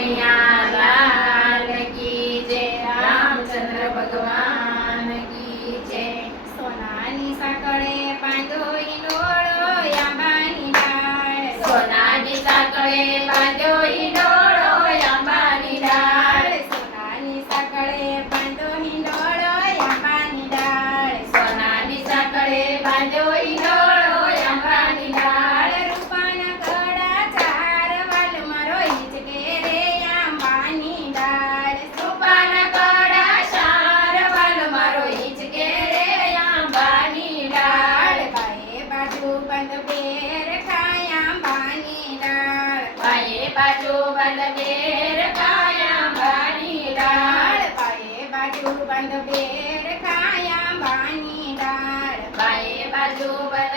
Yeah. બંધ બેર કાયા બાની ડાળ. બાએ બાજુ બલ